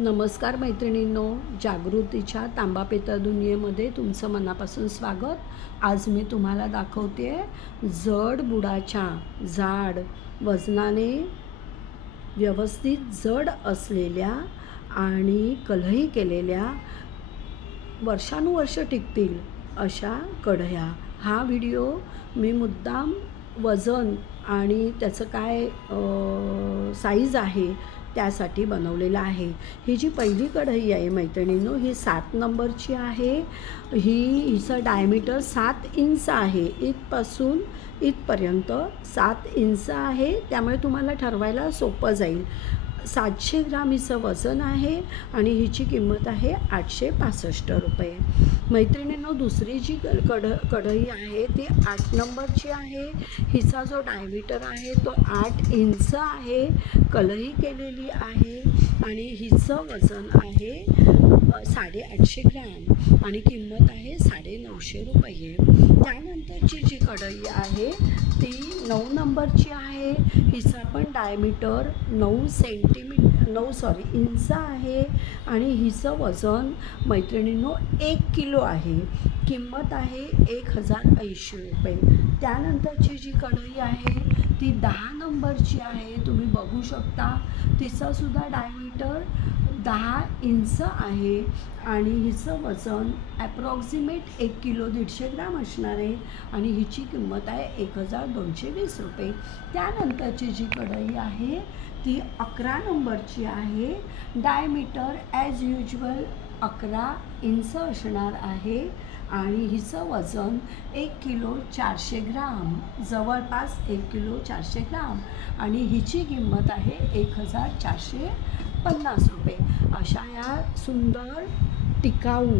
नमस्कार मैत्रिणींनो, जागृतीच्या तांबा पेता दुनियेमध्ये तुमचं मनापासून स्वागत। आज मी तुम्हाला दाखवते जड बुडाच्या जाड वजनाने व्यवस्थित जड असलेल्या आणि कलही केलेल्या वर्षानुवर्ष टिकतील अशा कढया। हा व्हिडिओ मी मुद्दाम वजन आणि त्याचं काय साईज आहे त्यासाठी बनवलेला आहे। ही जी पहिली कढई आहे मैत्रिणींनो, ही 7 नंबरची आहे। हिचं डायमीटर 7 इंच आहे। इथपासून इथपर्यंत 7 इंच आहे, त्यामुळे तुम्हाला ठरवायला सोपं जाईल। 700 ग्राम हिचं वजन आहे आणि हिची किंमत आहे 865 रुपये। मैत्रिणींनो, दुसरी जी कढई आहे ती 8 नंबरची आहे। हिचा जो डायमीटर आहे तो 8 इंच आहे, कलही केलेली आहे आणि हिचं वजन आहे 850 ग्राम आणि किंमत आहे 950 रुपये। त्यानंतरची जी कढई आहे ती 9 नंबरची आहे। हिचा पण डायमीटर 9 इंच आहे आणि हिचं वजन मैत्रिणींनो 1 किलो आहे। किंमत आहे 1080 रुपये। त्यानंतरची जी कढई आहे ती 10 नंबरची आहे। तुम्ही बघू शकता तिचासुद्धा डायमीटर 10 इंच आहे आणि हिचं वजन ॲप्रॉक्सिमेट 1 किलो 150 ग्राम असणार आहे आणि हिची किंमत आहे 1220 रुपये। त्यानंतरची जी कढई आहे ती 11 नंबरची आहे। डायमीटर ॲज युजल 11 इंच असणार आहे आणि हिचं वजन 1 किलो 400 ग्राम, जवळपास 1 किलो 400 ग्राम आणि हिची किंमत आहे 1450 रुपये। अशा या सुंदर टिकाऊ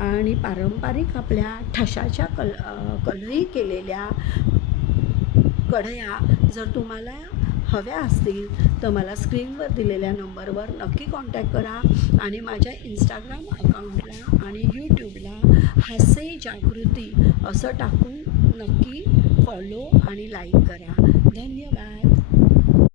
आणि पारंपरिक आपल्या ठशाच्या कलही केलेल्या कढया जर तुम्हाला हव्या असतील तर मला स्क्रीनवर दिलेल्या नंबरवर नक्की कॉन्टॅक्ट करा आणि माझ्या इंस्टाग्राम अकाउंटला आणि यूट्यूबला हास्य जागृती असं टाकून नक्की फॉलो आणि लाईक करा। धन्यवाद।